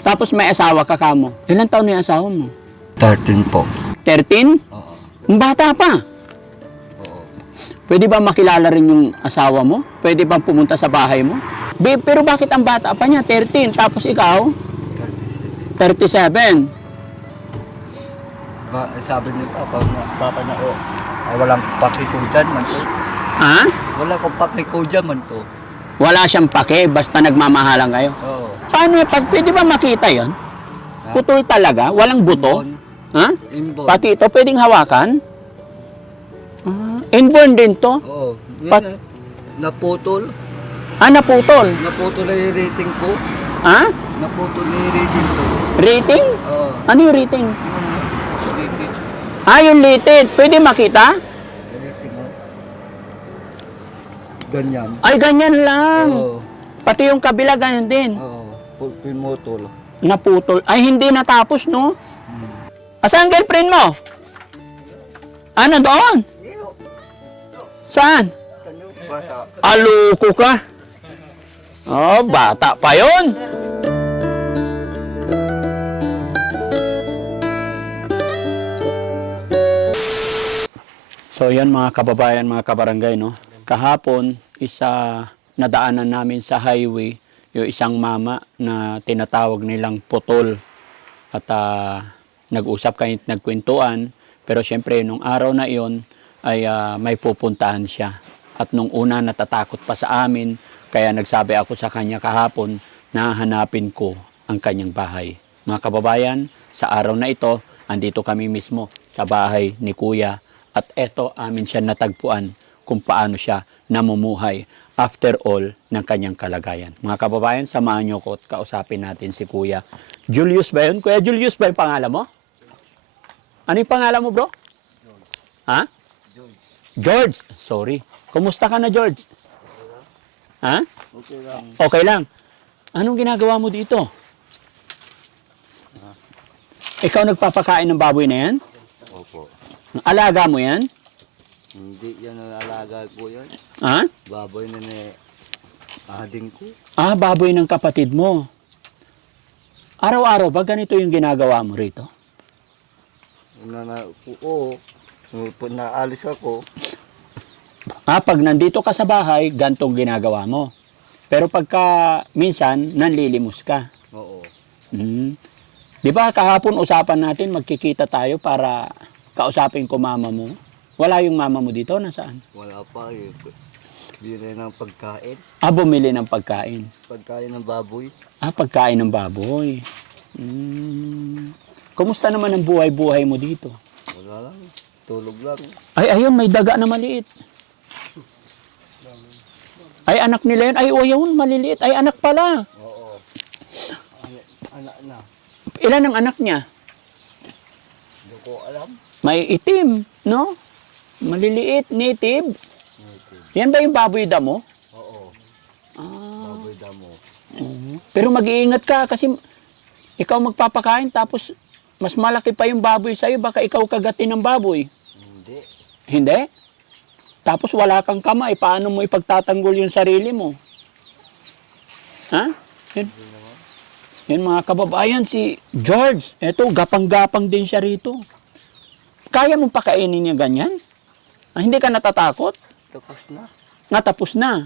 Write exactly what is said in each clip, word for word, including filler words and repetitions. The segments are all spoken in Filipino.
Tapos may asawa ka kamo. Ilan taon na yung asawa mo? thirteen po. thirteen? Oo. Ang bata pa. Oo. Pwede ba makilala rin yung asawa mo? Pwede bang pumunta sa bahay mo? Be, pero bakit ang bata pa niya? thirteen. Tapos ikaw? thirty-seven. thirty-seven. Ba, sabi ni Papa na, Papa na, oh, ay walang pakiko dyan man to. Ha? Wala kang pakiko dyan man to. Wala siyang pake, basta nagmamahalan kayo. Oo. Paano, pag pwede ba makita yon? Ha? Putol talaga? Walang buto? Inborn. Ha? Inborn. Pati ito, pwedeng hawakan? Ah, inborn din to? Oo. Yan Pat- eh. Naputol. Ah, naputol. Naputol na yung rating ko. Ha? Naputol na yung rating ko. Rating? Oo. Ano yung rating? Yung rating. Ah, yung litid. Pwede makita? Yung rating mo. Ganyan. Ay, ganyan lang. Oo. Pati yung kabila, ganyan din. Oo. Pu- Pinutol. Naputol. Ay, hindi natapos, no? Hmm. Asan ang girlfriend mo? Ano doon? Saan? Bata. Aluko ka. Oh, bata pa yon. So yan mga kababayan, mga kabarangay, no? Kahapon, isa nadaanan namin sa highway, yung isang mama na tinatawag nilang putol. At ah, nag-usap kayo, nagkwentuhan, pero syempre nung araw na iyon ay ah, may pupuntahan siya. At nung una natatakot pa sa amin, kaya nagsabi ako sa kanya kahapon na hanapin ko ang kanyang bahay. Mga kababayan, sa araw na ito, andito kami mismo sa bahay ni Kuya. At eto amin siya natagpuan kung paano siya namumuhay after all ng kanyang kalagayan. Mga kababayan, samahan niyo ko at kausapin natin si Kuya Julius ba yun? Kuya Julius ba yung pangalan mo? Ano yung pangalan mo, bro? Ha? George. Sorry. Kumusta ka na, George? Ha? Okay lang. Okay lang. Anong ginagawa mo dito? Ikaw nagpapakain ng baboy na yan? Opo. Alaga mo yan? Hindi yan ang alaga ko yan. Ha? Baboy na ni ading ko. Ah, baboy ng kapatid mo. Araw-araw ba ganito yung ginagawa mo rito? Na na oo. Pag naalis ako, Ah, pag nandito ka sa bahay, gantong ginagawa mo. Pero pagka minsan, nanlilimos ka. oo. Hmm. Di ba kahapon usapan natin, magkikita tayo para kausapin ko mama mo? Wala yung mama mo dito? Nasaan? Wala pa eh. Bili ng pagkain. Ah, bumili ng pagkain. Pagkain ng baboy. Ah, pagkain ng baboy. Hmm. Kumusta naman ang buhay-buhay mo dito? Wala lang. Tulog lang. Ay, ayun, may daga na maliit. Ay, anak nila yun. Ay, o yun, maliliit. Ay, anak pala. Oo. Anak, anak na. Ilan ang anak niya? Hindi ko alam. May itim, no? Maliliit, native. Okay. Yan ba yung baboy damo? Oo. Ah, Baboy damo. oo. Pero mag-iingat ka kasi ikaw magpapakain tapos mas malaki pa yung baboy sa'yo. Baka ikaw kagatin ng baboy. Hindi. Hindi? Tapos wala kang kamay. Paano mo ipagtatanggol yung sarili mo? Ha? Yun, Hindi naman. yun mga kababayan, si George. Eto, gapang-gapang din siya rito. Kaya mong pakainin niya ganyan? Ah, hindi ka natatakot? Tapos na. Natapos na.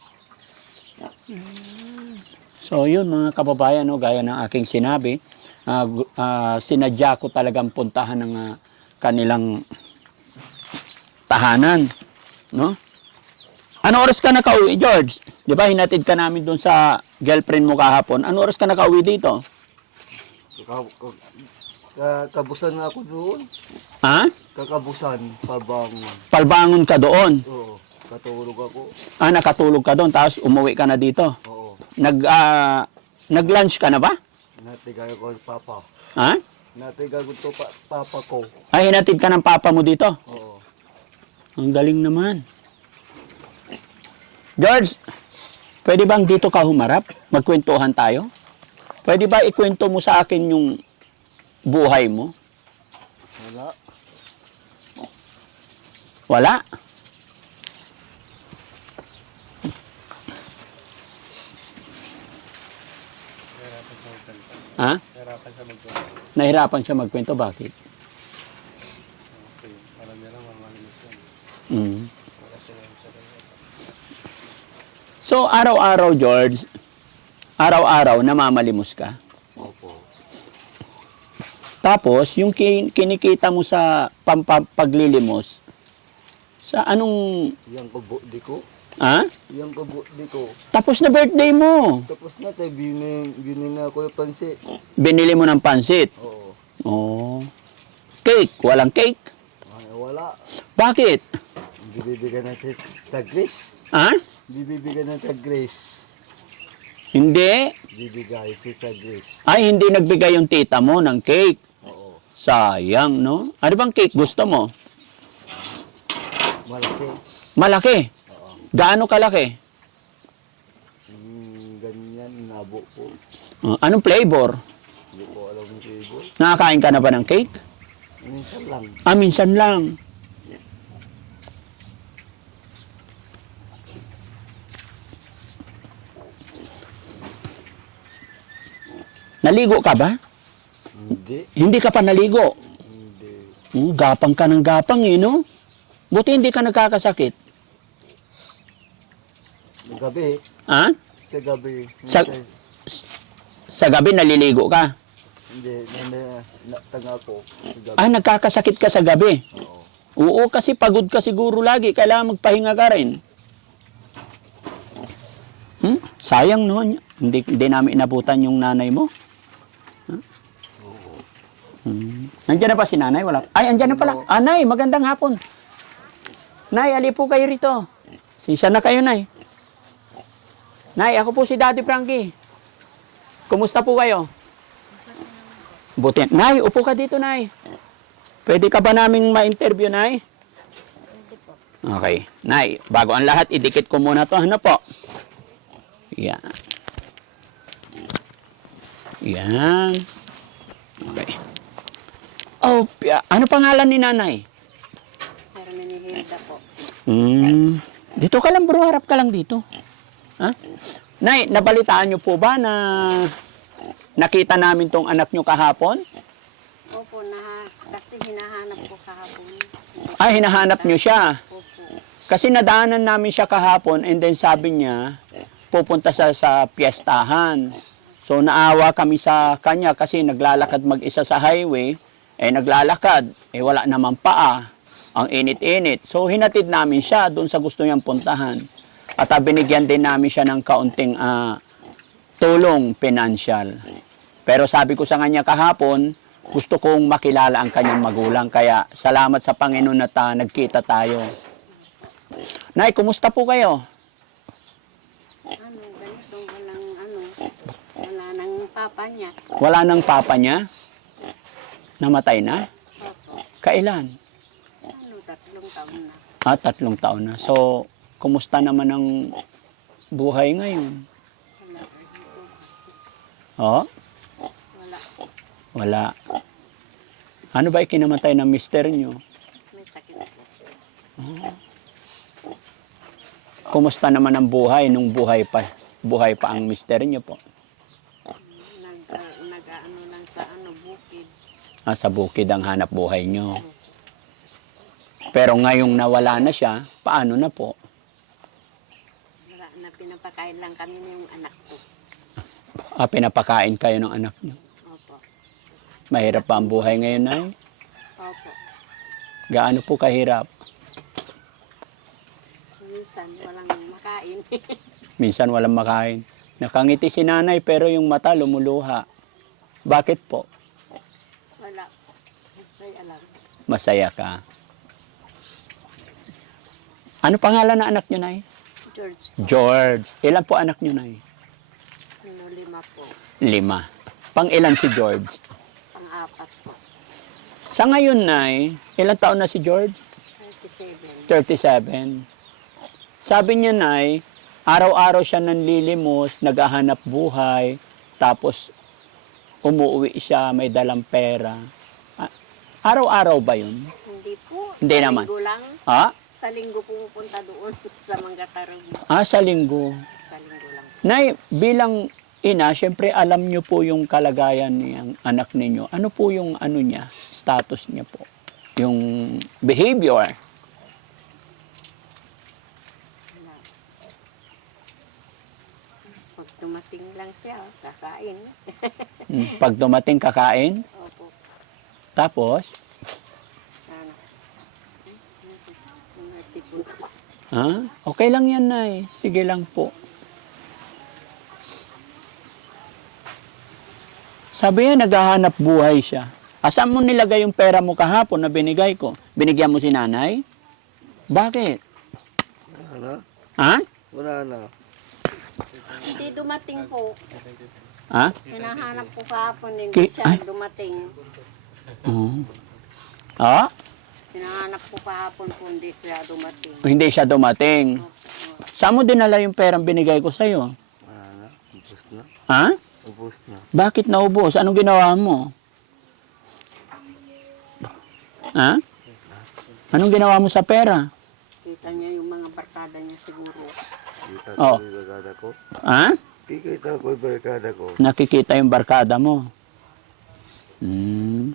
So yun mga kababayan, no, gaya ng aking sinabi, ah, gu- ah, sinadya ko talagang puntahan ng ah, kanilang tahanan. No? Ano oras ka nakauwi, George? Di ba hinatid ka namin doon sa girlfriend mo kahapon. Ano oras ka nakauwi dito? Kaka- ka- ka- Kabusan na ako doon. Ha? Kakabusan. Pabang. Palbangon ka doon. Oo. Katulog ako. Ah, nakatulog ka doon, tapos umuwi ka na dito. Oo. Nag, ah, nag-lunch ka na ba? Natigay ko ang papa. Ha? Natigay ko to pa, papa ko. Ay, hinatid ka ng papa mo dito? Oo. Ang galing naman. George, pwede bang dito ka humarap? Magkwentuhan tayo? Pwede ba ikwento mo sa akin yung buhay mo? Wala. Wala? Ha? Hirapan sa magkwento. Nahirapan siya magkwento. Bakit? Kasi alam niya lang mamalinis yan. Mm. Kasi yan sa kanya. So, araw-araw, George, araw-araw, namamalimos ka. Opo. Tapos, yung kin- kinikita mo sa pampa- paglilimos, sa anong, Yang kubo di ko. ha? Yang kubo di ko. Tapos na birthday mo. Tapos na tayo, binin, binin na ako yung pansi. Binili mo ng pansit. Oo. Oh. Cake. Walang cake. Ay, wala. Bakit? Hindi bibigyan natin tag-grace. Ha? Hindi bibigyan ng tag-grace. Hindi. Bibigay si tag-grace. Ay, hindi nagbigay yung tita mo ng cake. Oo. Sayang, no? Ano bang cake gusto mo? Malaki. Malaki. Oo. Gaano kalaki? Hmm, ganyan, nabo po. Uh, anong flavor? Hindi ko alam yung table. Nakakain ka na ba ng cake? Minsan lang. Ah, minsan lang. Naligo ka ba? Hindi. Hindi ka pa naligo. Hindi. Hmm, gapang ka ng gapang eh, no? Buti hindi ka nagkakasakit. Sa gabi. Ha? Sa gabi. Sa- Minsan, Sa gabi naliligo ka. Hindi. Nanda, na, tanga ko. Sa gabi. Ah, nagkakasakit ka sa gabi. Oo. Oo, kasi pagod ka siguro lagi. Kailangan magpahinga ka rin. Hmm? Sayang noon. Hindi, hindi namin inabutan yung nanay mo. Huh? Hmm. Nandiyan na pa si nanay? Wala. Ay, andyan na pala. Ah, nay, magandang hapon. Nay, ali po kayo rito. Sinsya na kayo, nay. Nay, ako po si Daddy Frankie. Kumusta po kayo? Buti. Nay, upo ka dito, nay. Pwede ka ba naming ma-interview, nay? Okay. Nay, bago ang lahat, idikit ko muna to. Ano po? Yan. Yan. Okay. Oh, pya- ano pangalan ni nanay? Hermenegilda po. Hmm. Dito ka lang bro, harap ka lang dito. Ha? Nay, nabalitaan niyo po ba na nakita namin tong anak niyo kahapon? Opo, na, kasi hinahanap ko kahapon. Ay, hinahanap niyo siya. Opo. Kasi nadaanan namin siya kahapon and then sabi niya, pupunta sa sa piyestahan. So naawa kami sa kanya kasi naglalakad mag-isa sa highway, eh naglalakad, eh wala naman paa. Ang init-init. So hinatid namin siya doon sa gusto niyang puntahan. At ah, binigyan din namin siya ng kaunting ah, tulong financial. Pero sabi ko sa kanya kahapon, gusto kong makilala ang kanyang magulang. Kaya salamat sa Panginoon na ta, nagkita tayo. Nay, kumusta po kayo? Ano, ganito, walang ano, wala nang papa niya. Wala nang papa niya? Namatay na? Opo. Kailan? Ano, tatlong taon na. Ah, tatlong taon na. So, kumusta naman ang buhay ngayon? Wala po kasi. Oh, Wala. wala. Ano ba ikinamatay ng mister niyo? May sakit po. Kumusta naman ang buhay nung buhay pa? Buhay pa ang mister niyo po? Nag, uh, nag-ano lang sa ano, bukid. Ah, sa bukid ang hanap buhay niyo. Pero ngayong nawala na siya, paano na po? Wala na, pinapakain lang kami ng anak ko. Ah, pinapakain kayo ng anak niyo. Opo. Mahirap pa ang buhay ngayon, Nay? Opo. Gaano po kahirap? Minsan, walang makain. Minsan walang makain. Nakangiti si nanay pero yung mata lumuluha. Bakit po? Wala. Saya lang. Masaya ka. Ano pangalan na anak niyo, Nay? George, George. Ilan po anak niyo, Nay? ano, lima po. Lima. Pang ilan si George? Pang-apat po. Sa ngayon, Nay, ilang taon na si George? thirty-seven. thirty-seven. Sabi niya, Nay, araw-araw siya nanlilimos, naghahanap buhay, tapos umuwi siya, may dalang pera. Ah, araw-araw ba yun? Hindi po. Hindi sa naman. linggo lang. Ha? Sa linggo pumupunta doon sa Manggatarog. Ah, sa linggo. Sa linggo lang. Nay, bilang ina, syempre alam niyo po yung kalagayan ng anak ninyo. Ano po yung ano niya, status niya po? Yung behavior. Wala. Pag dumating lang siya, kakain. Mm, Pag dumating kakain, Opo. tapos, Ano? May sipon ko. ha? Okay lang yan, Nay. Sige lang po. Sabi niya, naghahanap buhay siya. Asan mo nilagay yung pera mo kahapon na binigay ko? Binigyan mo si nanay? Bakit? Wala na. Ha? Wala na. Hindi dumating po. Ha? Hinahanap ko kahapon, hindi Ki- siya ay. dumating. Oo. Ah? Hinahanap ko kahapon po, hindi siya dumating. Hindi siya dumating. Opo. Saan mo dinala yung perang binigay ko sa'yo? Wala na. Ubus na. Ha? Ubus na. Bakit naubos? Anong ginawa mo? Ha? Anong ginawa mo sa pera? Kita niya yung mga barkada niya siguro. Kita Oh. ko yung barkada ko. Ha? Kikita ko yung barkada ko. Nakikita yung barkada mo. Hmm.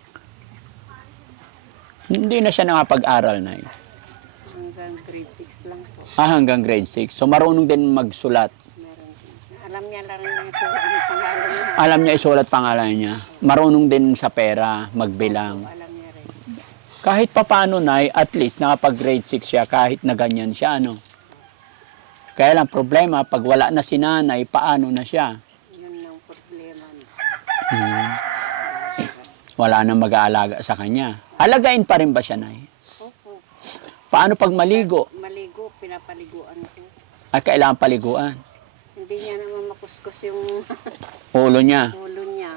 Hindi na siya nakapag-aral na yun. Hanggang grade six lang po. Ah, hanggang grade six. So marunong din magsulat. Meron. Alam niya lang yung sulat ng pangalan niya. Alam niya isulat pangalan niya. Marunong din sa pera, magbilang. Alam niya rin. Kahit papaano, Nay, at least nakapag grade six siya kahit na ganyan siya, ano. Kaya lang problema, pag wala na si nanay, paano na siya? Yun ang problema niya. Hmm. Wala nang mag-aalaga sa kanya. Alagain pa rin ba siya, Nay? Opo. Paano pag maligo? Maligo, pinapaliguan ko. Ay, kailangan paliguan. Hindi niya naman makuskus yung Ulo niya. ulo niya.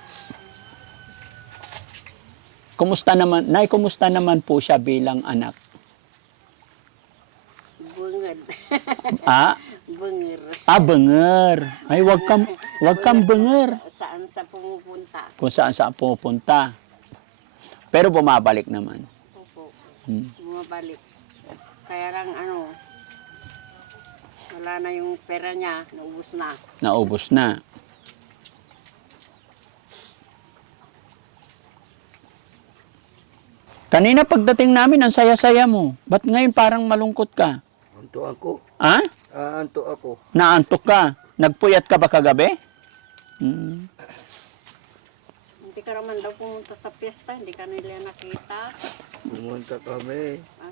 Kumusta naman, Nay, kumusta naman po siya bilang anak? Bungad. Ah, Bungir. ah, benger. Ay, wag kang, wag kang benger. Sa- Saan sa pumupunta. Kung saan saan pupunta. Pero bumabalik naman. Opo. Hmm. Bumabalik. Kaya lang ano, wala na yung pera niya, naubos na. Naubos na. Kanina pagdating namin, ang saya-saya mo. Ba't ngayon parang malungkot ka? Anto ako. Ha? Ah, anto ako. Naantok ka? Nagpuyat ka ba kagabi? Hmm. Hindi ka naman daw pumunta sa piyesta, hindi ka nila nakita. Pumunta kami. At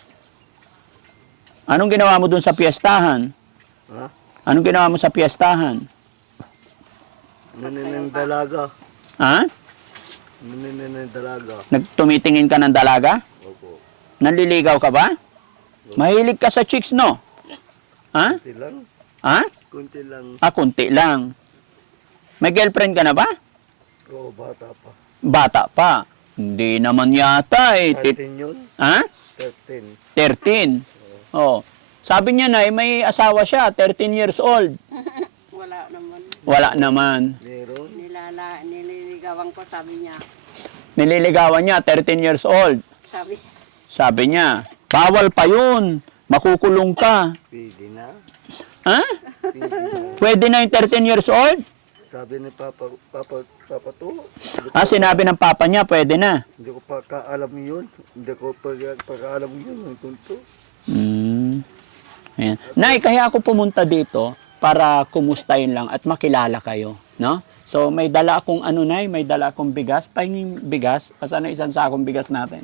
Anong ginawa mo dun sa piyestahan? Ha? Anong ginawa mo sa piyestahan? Naninang dalaga. Ha? Naninang dalaga. Nagtumitingin ka ng dalaga? Opo. Nanliligaw ka ba? Mahilig ka sa chicks, no? Ha? Kunti lang. Ha? Kunti lang. Ah, kunti lang. May girlfriend ka na ba? Oo, bata pa. Bata pa. Hindi naman yata eh. Tit- thirteen yun. ha? thirteen. thirteen. Oh. Sabi niya na, may asawa siya, thirteen years old. wala naman. Wala naman. Meron. Nilala, nililigawan ko, sabi niya. Nililigawan niya, thirteen years old. Sabi, Sabi niya, bawal pa yun. Makukulong ka. Pwede na. Ha? Pwede na. Pwede na yung thirteen years old? Sabi ni Papa, Papa, Papa to. Hindi ko, Ah, sinabi ng papa niya, pwede na. hindi ko pa kaalam yun. Hindi ko pa, pa kaalam yun. Ang tunto. Hmm. Ayan. Nay, kaya ako pumunta dito para kumustahin lang at makilala kayo, no? So may dala akong ano, Nay, may dala akong bigas, pahinging bigas. Asan na isang sakong bigas natin?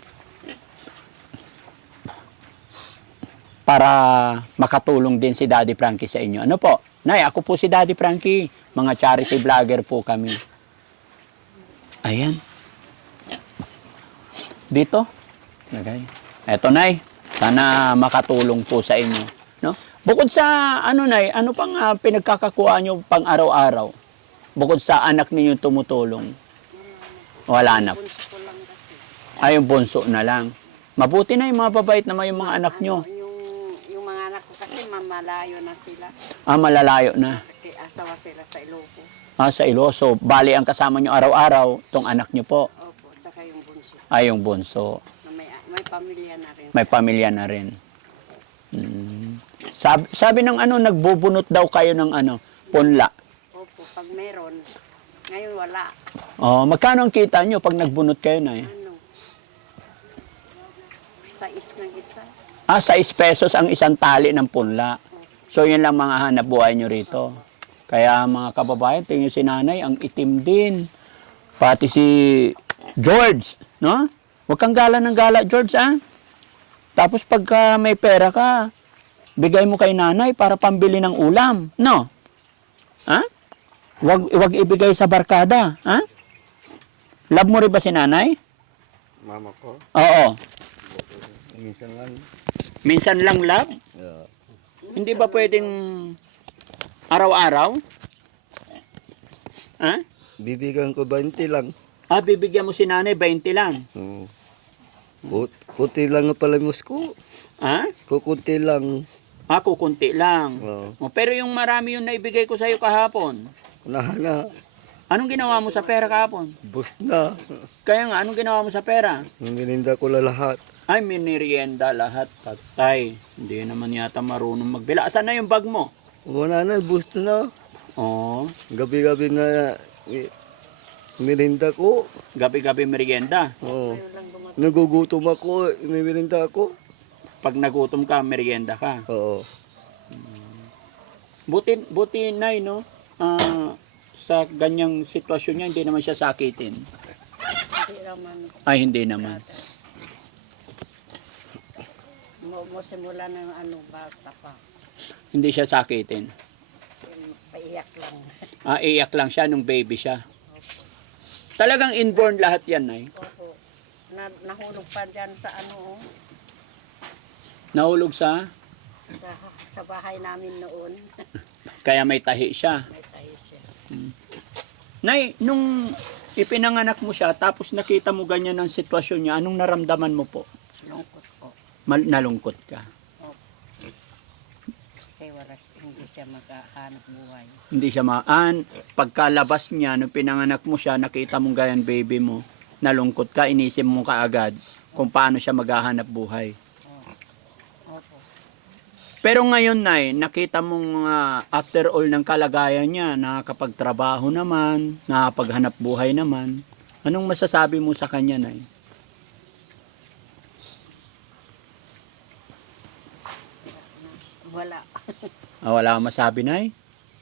Para makatulong din si Daddy Frankie sa inyo. Ano po? Nay, ako po si Daddy Frankie. Mga charity vlogger po kami. Ayan. Dito. Lagay. Eto, Nay. Sana makatulong po sa inyo. No? Bukod sa, ano, Nay, ano pang uh, pinagkakakuha nyo pang araw-araw? Bukod sa anak ninyo tumutulong. Wala na. bunso ko lang kasi. Ay, yung bunso na lang. Mabuti na yung mga babait naman yung mga anak nyo. Ano, yung, yung mga anak ko kasi mamalayo na sila. Ah, malalayo na. Kaya asawa sila sa Ilocos. Ah, sa Iloso. Bali, ang kasama nyo araw-araw, tong anak nyo po. Opo, tsaka yung bunso. Ay, yung bunso. Na may, may pamilya na rin. May siya. pamilya na rin. Mm. Sabi, sabi ng ano, nagbubunot daw kayo ng ano, punla. pag meron. Ngayon wala. Oh, magkano ang kita nyo pag nagbunot kayo, Nay? Ano? Sais ng isa. Ah, sais pesos ang isang tali ng punla. So, yun lang mga hanap buhay nyo rito. Kaya mga kababayan, tingin si nanay, ang itim din. Pati si George, no? Huwag kang gala ng gala, George, ah. Tapos pagka may pera ka, bigay mo kay nanay para pambili ng ulam, no? Ha? Wag, wag ibigay sa barkada, ha? Love mo rin ba si nanay? Mama ko, Oo. minsan lang. Minsan lang love? Yeah. Hindi ba pwedeng araw-araw? Ha? Bibigyan ko twenty lang. Ah, bibigyan mo si nanay twenty lang. Oo. Kut kuti lang ang palamos ko. Ha? Kukunti lang. Ah, kukunti lang. Oo. Oh, pero yung marami yung naibigay ko sa'yo kahapon. Unahan na. Anong ginawa mo sa pera kahapon? Bus na. Kaya nga, anong ginawa mo sa pera? Mininda ko la lahat. Ay, minirienda lahat, patay. Hindi naman yata marunong magbila. Asan na yung bag mo? Wala na, bus na. Oh, Gabi-gabi na eh, mininda ko. gabi-gabi merienda. Oo. Nagugutom ako, may mininda ako. Pag nagutom ka, merienda ka. Oo. Buti, buti Nay, no? Ah, sa ganyang sitwasyon niya, hindi naman siya sakitin. Hindi naman. Ay, hindi naman. Mo, mo simula na yung ano, bata pa. Hindi siya sakitin. Yung Paiyak lang. Ah, iyak lang siya nung baby siya. Talagang inborn lahat yan, Nay. Opo. Na, nahulog pa dyan sa ano, oh, Nahulog sa, sa, sa bahay namin noon. kaya may tahi siya. May tayo siya. Nay, nung ipinanganak mo siya, tapos nakita mo ganyan ang sitwasyon niya, anong naramdaman mo po? Lungkot po. Mal- nalungkot ka. Opo. Kasi wala, hindi siya makahanap buhay. Hindi siya maan. Pagkalabas niya, nung pinanganak mo siya, nakita mong ganyan baby mo, nalungkot ka, inisip mo kaagad kung paano siya maghahanap buhay. Opo. Pero ngayon, Nay, nakita mong ah, after all ng kalagayan niya, nakakapagtrabaho naman, nakapaghanap buhay naman. Anong masasabi mo sa kanya, Nay? Wala. Ah, wala kang masabi, Nay?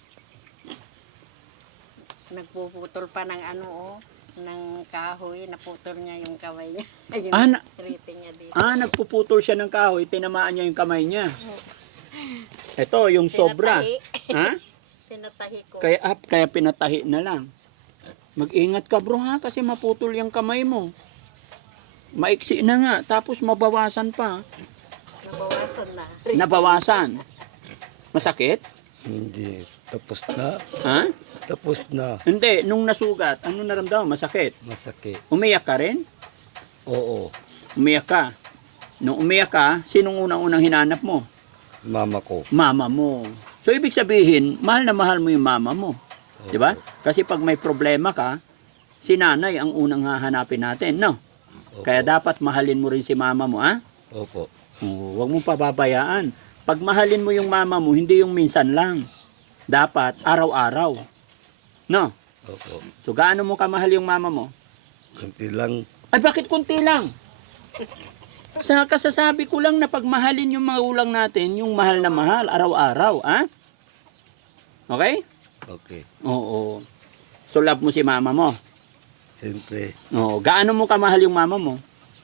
Nagpuputol pa ng ano, oh, ng kahoy. Naputol niya yung kamay niya. Yung Ah, na- rating niya dito. Ah, nagpuputol siya ng kahoy, tinamaan niya yung kamay niya. Ito, yung sobra. Tinatahi. Ha? Tinatahi ko. Kaya, ah, kaya pinatahi na lang. Mag-ingat ka bro ha, kasi maputol yung kamay mo. Maiksi na nga, tapos mabawasan pa. Nabawasan na. Nabawasan. Masakit? Hindi. Tapos na. Ha? Tapos na. Hindi, nung nasugat, ano naramdaman? Masakit. Masakit. Umiyak ka rin? Oo. Umiyak ka. Nung umiyak ka, sinong unang-unang hinanap mo? Mama ko. Mama mo. So, ibig sabihin, mahal na mahal mo yung mama mo. Di ba? Kasi pag may problema ka, si nanay ang unang hahanapin natin, no? Opo. Kaya dapat mahalin mo rin si mama mo, ha? Opo. Oh, huwag mong pababayaan. Pag mahalin mo yung mama mo, hindi yung minsan lang. Dapat araw-araw. No? Opo. So, gaano mo kamahal yung mama mo? Kunti lang. Ay, bakit kunti lang? Sa kasasabi ko lang na pagmahalin yung magulang natin, yung mahal na mahal, araw-araw, ha? Okay? Okay. Oo. So, love mo si mama mo? Siyempre. Oo. Gaano mo kamahal yung mama mo?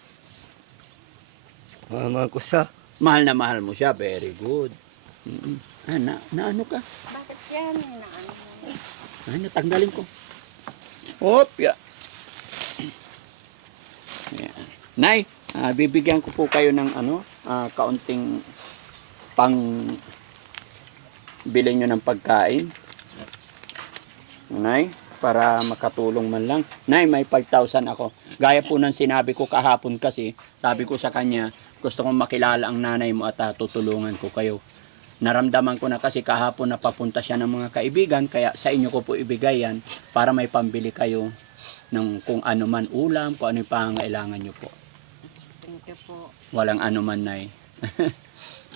Mama ko siya. Mahal na mahal mo siya. Very good. Mm-mm. Ah, na, na ano ka? Bakit yan? Eh, na ano mo? Ay, natanggalin ko. Hop, ya. Ayan. Nay, ah, bibigyan ko po kayo ng ano, ah, kaunting pang bilhin nyo ng pagkain. Nay, para makatulong man lang. Nay, may five thousand ako. Gaya po ng sinabi ko kahapon kasi, sabi ko sa kanya, gusto kong makilala ang nanay mo at ah, tutulungan ko kayo. Naramdaman ko na kasi kahapon na papunta siya ng mga kaibigan, kaya sa inyo ko po ibigay yan para may pambili kayo ng kung ano man ulam, kung ano yung pangangailangan nyo po. Thank you po. Walang ano man, Nay.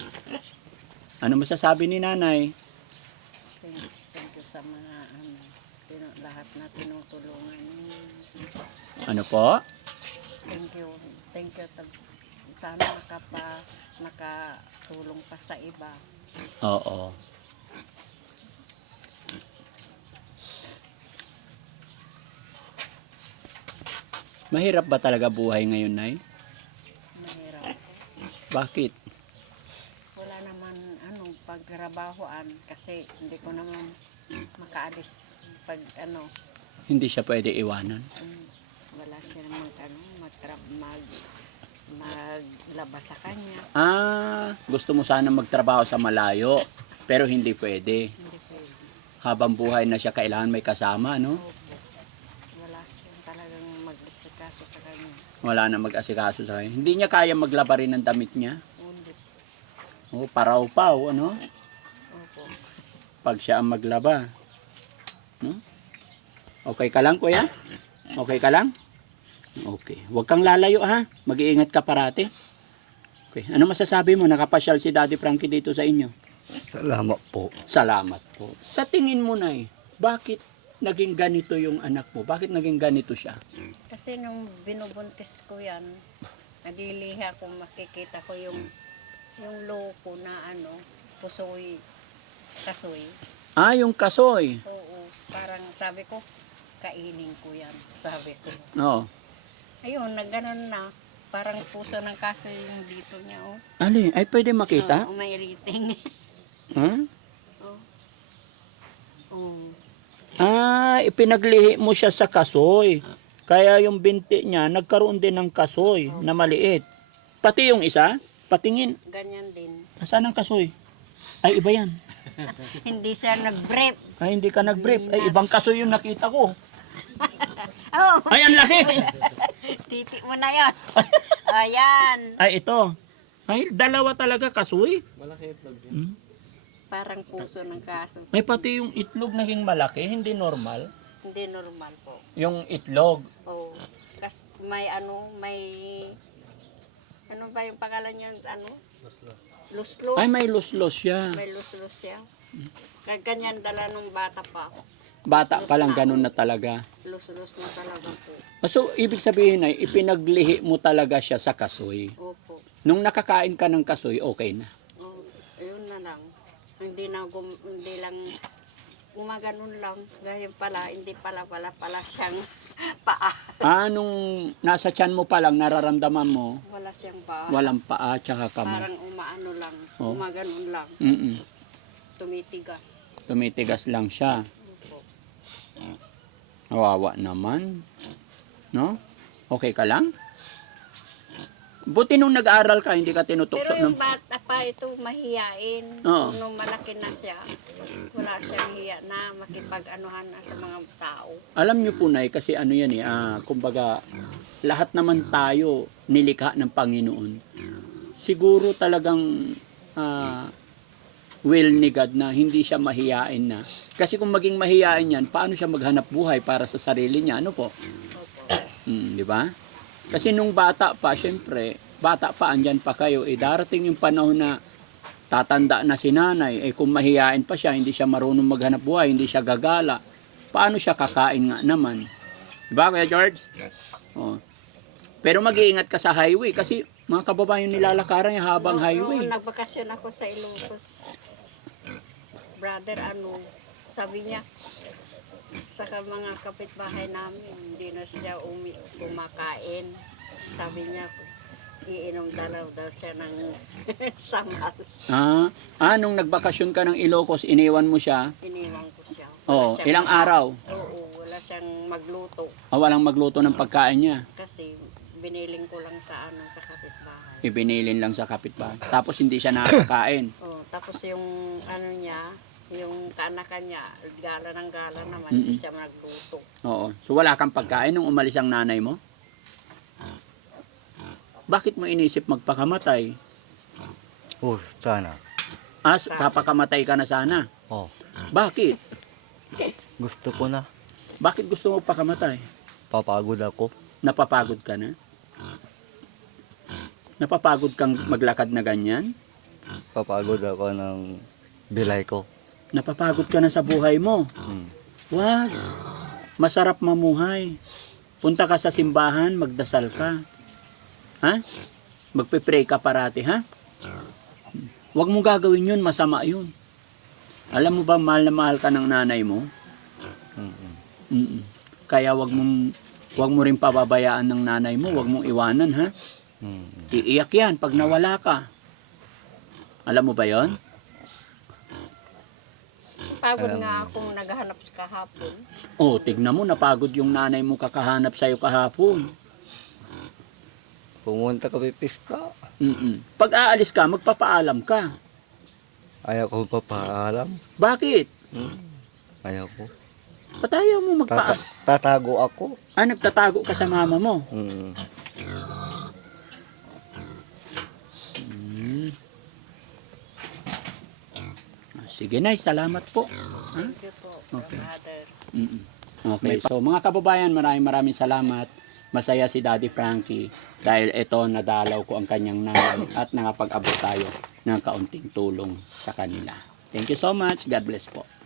Ano masasabi ni nanay? Thank you sa mga ano. tinu- lahat na tinutulungan. Ano po? Thank you. Thank you. Tab- Sana makapa, makatulong pa sa iba. Oo. Mahirap ba talaga buhay ngayon, Nay? Mahirap. Bakit? Wala naman anong pagtrabahoan kasi hindi ko naman makaalis pag ano, Hindi siya pwede iwanan. um, wala siya mag ano, magtra mag maglabas sa kanya. Ah, gusto mo sana magtrabaho sa malayo, pero hindi pwede. Hindi pwede. Habang buhay na siya, kailangan may kasama, no? Opo. Wala siya talagang mag-isikaso sa kanya. Wala na mag-asikaso sa kanya. Hindi niya kaya maglaba rin ng damit niya. Hindi. Oh, paraw-paw, ano? Opo. Pag siya ang maglaba. No? Okay ka lang, kuya? Okay ka lang? Okay. Huwag kang lalayo, ha? Mag-iingat ka parati. Okay. Ano masasabi mo? Nakapasyal si Daddy Frankie dito sa inyo. Salamat po. Salamat po. Sa tingin mo, Nay, bakit naging ganito yung anak mo? Bakit naging ganito siya? Kasi nung binubuntis ko yan, nagliliha ko, makikita ko yung yung loko na ano, pusoy, kasoy. Ah, yung kasoy. Oo, parang sabi ko, kainin ko yan, sabi ko. Oo. Ayun, nagganon na, parang puso ng kasoy yung dito niya, oh. Ali, ay pwede makita? Oo, may rating. Huh? oh. Oo. Ah, ipinaglihi mo siya sa kasoy. Kaya yung binti niya, nagkaroon din ng kasoy na maliit. Pati yung isa, patingin. Ganyan din. Saan ang kasoy? Ay, iba yan. Hindi siya nag-brief. Ay, hindi ka nag-brief. Ay, ibang kasoy yung nakita ko. Oh, Ay, ang laki! titi mo na yan. Ayan. Ay, ito. Ay, dalawa talaga kasoy. Malaki itlog yun. Hmm? Parang puso ng kaso. May pati yung itlog naging malaki, hindi normal. Hindi normal po. Yung itlog. Oh, kasi may ano, may ano ba yung pangalan niyan? Ano? Luslos. Luslus. Ay, may luslos siya. May luslus siya. Kaya ganyan dala nung bata pa. Bata pa lang, ganun na talaga. Luslus na talaga po. So, ibig sabihin ay, ipinaglihi mo talaga siya sa kasoy. Opo. Nung nakakain ka ng kasoy, okay na. Oh, ayun na lang. Hindi na gum, hindi lang gumaganon lang. Ganyan pala, hindi pala pala pala siyang paa. Ah, nung nasa tiyan mo pa lang, nararamdaman mo, Wala siyang paa. walang paa tsaka kamay. Parang umaano lang. Oh. Gumaganon lang. Mm-mm. Tumitigas. Tumitigas lang siya. Opo. Kawawa naman. No? Okay ka lang? Buti nung nag-aaral ka, hindi ka tinutukso. Pero No? yung bata pa ito mahiyain. Oo. Nung malaki na siya, wala siyang hiya na makipag-anuhan na sa mga tao. Alam niyo po, Nay, kasi ano yan eh, ah, kumbaga, lahat naman tayo nilikha ng Panginoon. Siguro talagang ah, will ni God na hindi siya mahiyain na. Kasi kung maging mahiyain yan, paano siya maghanap buhay para sa sarili niya? Ano po? Opo. Mm, di ba? Kasi nung bata pa, syempre, bata pa, andyan pa kayo, eh darating yung panahon na tatanda na si nanay, eh kung mahiyain pa siya, hindi siya marunong maghanap buhay, hindi siya gagala, paano siya kakain nga naman? Di ba, Kuya George? Oh. Pero mag-iingat ka sa highway kasi mga kababayan nilalakaran yung habang Nung- highway. Nung nagbakasyon ako sa Ilocos, brother, ano, sabi niya, sa ka- mga kapitbahay namin, hindi na siya umi kumakain. Sabi niya, iinom dalaw daw siya ng samals. Ah, ah, nung nagbakasyon ka ng Ilocos, iniwan mo siya. Iniwan ko siya. Oh, siyang- ilang araw? Oo, wala siyang magluto. Ah, walang magluto ng pagkain niya. Kasi biniling ko lang sa ano sa kapitbahay. Ibinilin lang sa kapitbahay. Tapos hindi siya nakakain. Oh, tapos yung ano niya, yung kaanakan niya, gala ng gala naman, Mm-mm. hindi siya nagluto. Oo. So wala kang pagkain nung umalis ang nanay mo? Bakit mo inisip magpakamatay? Oh, sana. As, papakamatay ka na sana. Oh, Bakit? gusto ko na. Bakit gusto mo pakamatay? Papagod ako. Napapagod ka na? Napapagod kang maglakad na ganyan? Papagod ako ng bilay ko. Napapagod ka na sa buhay mo? Hmm. Wag. Masarap mamuhay. Punta ka sa simbahan, magdasal ka. Ha? Magpe-pray ka parati, ha? Huwag mo gagawin yun, masama yun. Alam mo ba, mahal na mahal ka ng nanay mo? Mm-mm. Mm-mm. Kaya wag mong wag mo rin pababayaan ng nanay mo, wag mong iwanan, ha? Mm-mm. Iiyak yan pag nawala ka. Alam mo ba 'yon? Pagod nga akong naghahanap sa kahapon. Oh, tignan mo, napagod yung nanay mo kakahanap sa'yo kahapon. Pumunta kami pista. Mm-mm. Pag aalis ka, magpapaalam ka. Ayaw ko papaalam. Bakit? Hmm. Ayaw ko. Patayaw mo magpa... Tata- tatago ako. Ah, nagtatago ka sa mama mo. Mm. Hmm. Ah, sige, Nay, salamat po. Ha? Thank you po, Okay. brother. Mm-mm. Okay, so mga kababayan, maraming maraming salamat. Masaya si Daddy Frankie dahil ito nadalaw ko ang kanyang nanay at nakapag-abot tayo ng kaunting tulong sa kanila. Thank you so much. God bless po.